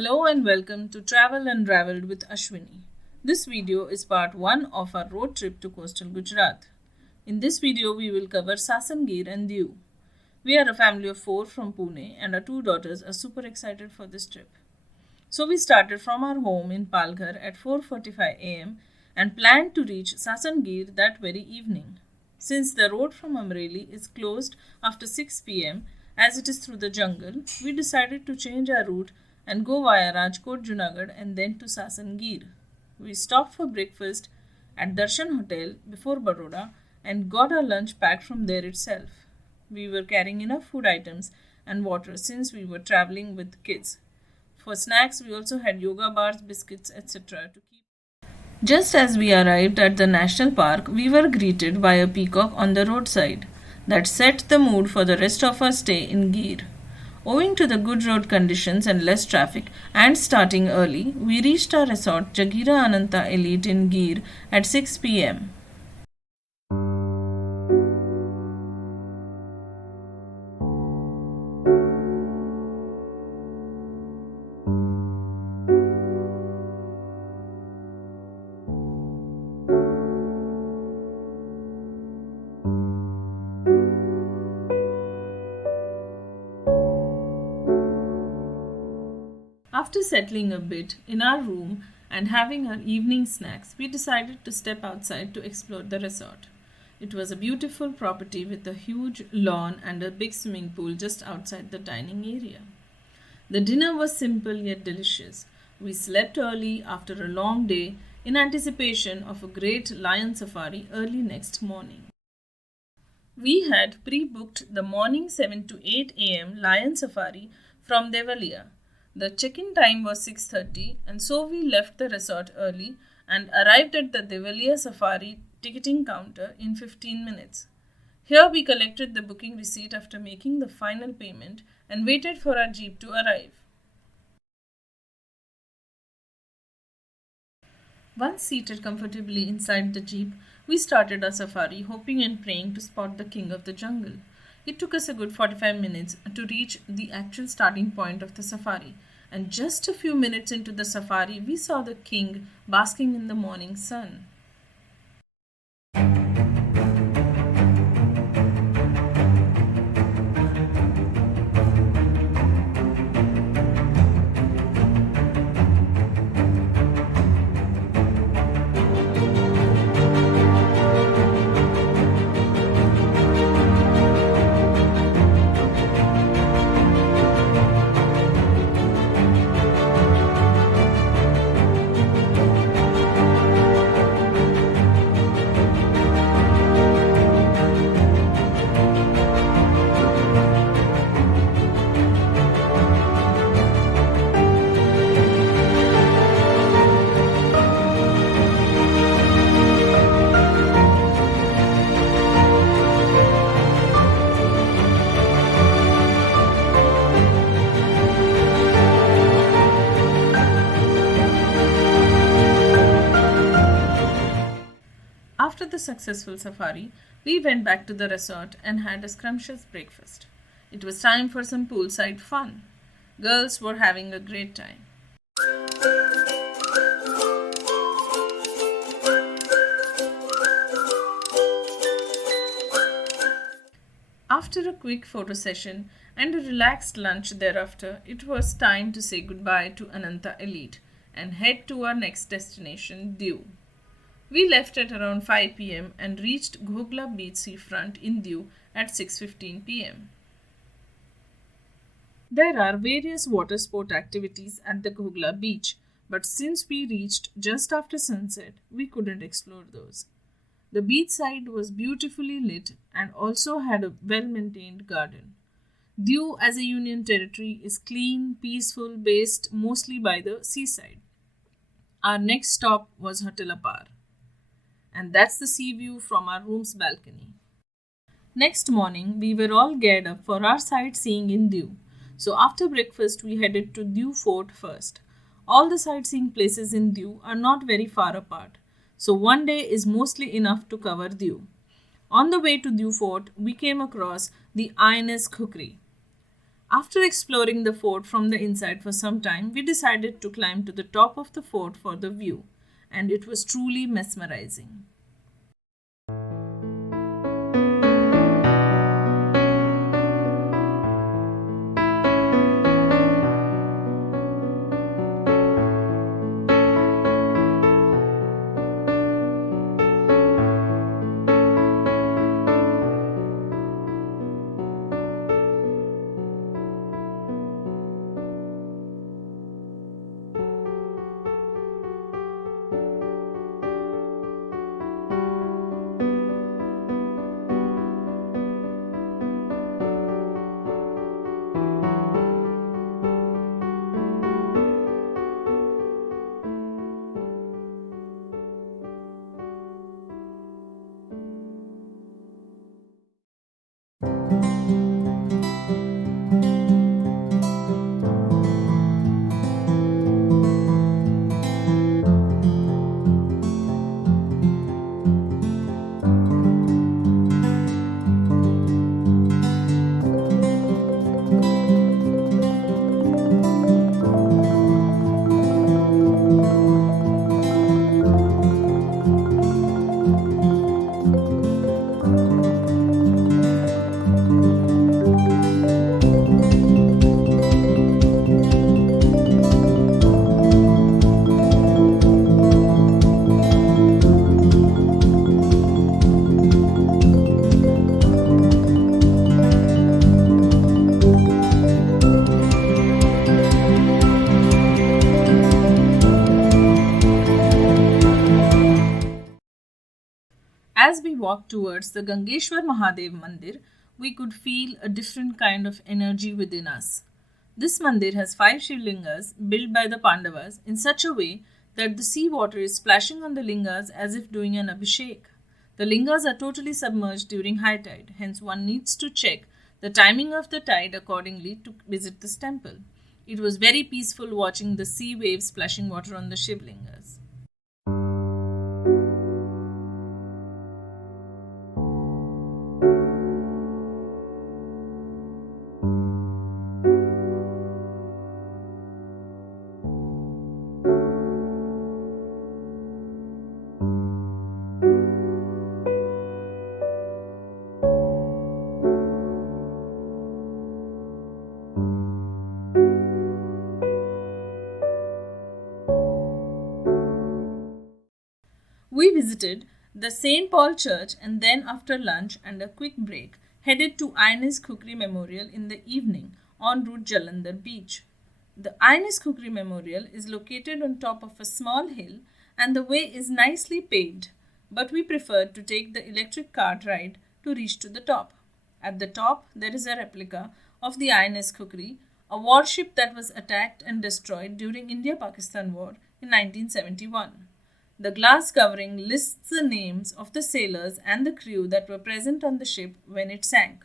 Hello and welcome to Travel Unraveled with Ashwini. This video is part 1 of our road trip to Coastal Gujarat. In this video, we will cover Sasan Gir and Diu. We are a family of 4 from Pune and our 2 daughters are super excited for this trip. So we started from our home in Palghar at 4:45 am and planned to reach Sasan Gir that very evening. Since the road from Amreli is closed after 6 pm as it is through the jungle, we decided to change our route and go via Rajkot, Junagadh and then to Sasan Gir. We stopped for breakfast at Darshan Hotel before Baroda and got our lunch packed from there itself. We were carrying enough food items and water since we were traveling with kids. For snacks, we also had yoga bars, biscuits, etc. to keep. Just as we arrived at the national park, we were greeted by a peacock on the roadside that set the mood for the rest of our stay in Gir. Owing to the good road conditions and less traffic and starting early, we reached our resort Jagira Ananta Elite in Gir at 6 pm. After settling a bit in our room and having our evening snacks, we decided to step outside to explore the resort. It was a beautiful property with a huge lawn and a big swimming pool just outside the dining area. The dinner was simple yet delicious. We slept early after a long day in anticipation of a great lion safari early next morning. We had pre-booked the morning 7 to 8 am lion safari from Devalia. The check-in time was 6:30 and so we left the resort early and arrived at the Devalia Safari ticketing counter in 15 minutes. Here we collected the booking receipt after making the final payment and waited for our jeep to arrive. Once seated comfortably inside the jeep, we started our safari hoping and praying to spot the king of the jungle. It took us a good 45 minutes to reach the actual starting point of the safari, and just a few minutes into the safari, we saw the king basking in the morning sun. After the successful safari, we went back to the resort and had a scrumptious breakfast. It was time for some poolside fun. Girls were having a great time. After a quick photo session and a relaxed lunch thereafter, it was time to say goodbye to Ananta Elite and head to our next destination, Diu. We left at around 5 pm and reached Ghogla Beach seafront in Diu at 6:15 pm. There are various water sport activities at the Ghogla Beach, but since we reached just after sunset, we couldn't explore those. The beach side was beautifully lit and also had a well-maintained garden. Diu as a union territory is clean, peaceful, based mostly by the seaside. Our next stop was Hotel Apar, and that's the sea view from our room's balcony. Next morning, we were all geared up for our sightseeing in Diu. So after breakfast, we headed to Diu Fort first. All the sightseeing places in Diu are not very far apart, so one day is mostly enough to cover Diu. On the way to Diu Fort, we came across the INS Khukri. After exploring the fort from the inside for some time, we decided to climb to the top of the fort for the view, and it was truly mesmerizing. As we walked towards the Gangeshwar Mahadev Mandir, we could feel a different kind of energy within us. This mandir has 5 Shivlingas built by the Pandavas in such a way that the sea water is splashing on the lingas as if doing an abhishek. The lingas are totally submerged during high tide, hence one needs to check the timing of the tide accordingly to visit this temple. It was very peaceful watching the sea waves splashing water on the Shivlingas. We visited the St. Paul Church and then after lunch and a quick break headed to Ines Khukri Memorial in the evening en route Jalandhar Beach. The Ines Khukri Memorial is located on top of a small hill and the way is nicely paved, but we preferred to take the electric cart ride to reach to the top. At the top there is a replica of the Ines Khukri, a warship that was attacked and destroyed during India-Pakistan War in 1971. The glass covering lists the names of the sailors and the crew that were present on the ship when it sank.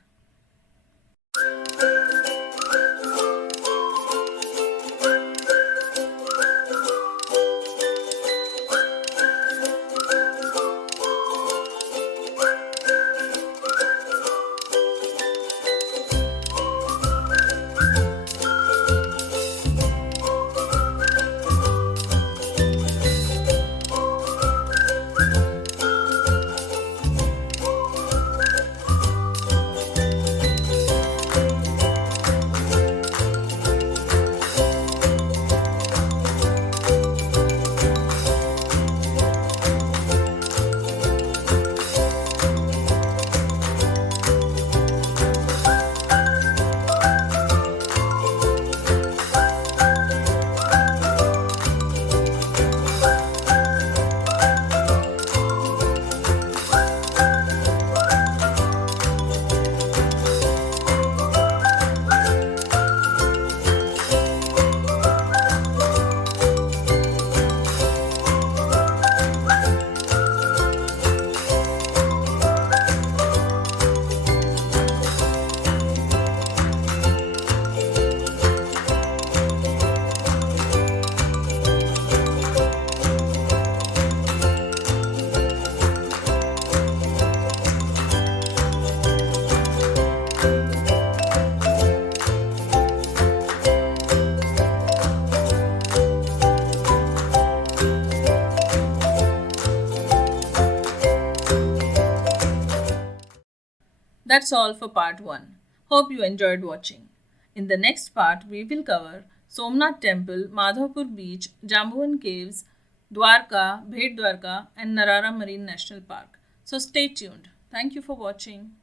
That's all for part 1. Hope you enjoyed watching. In the next part, we will cover Somnath Temple, Madhavpur Beach, Jambuvant Caves, Dwarka, Bhet Dwarka and Narara Marine National Park. So stay tuned. Thank you for watching.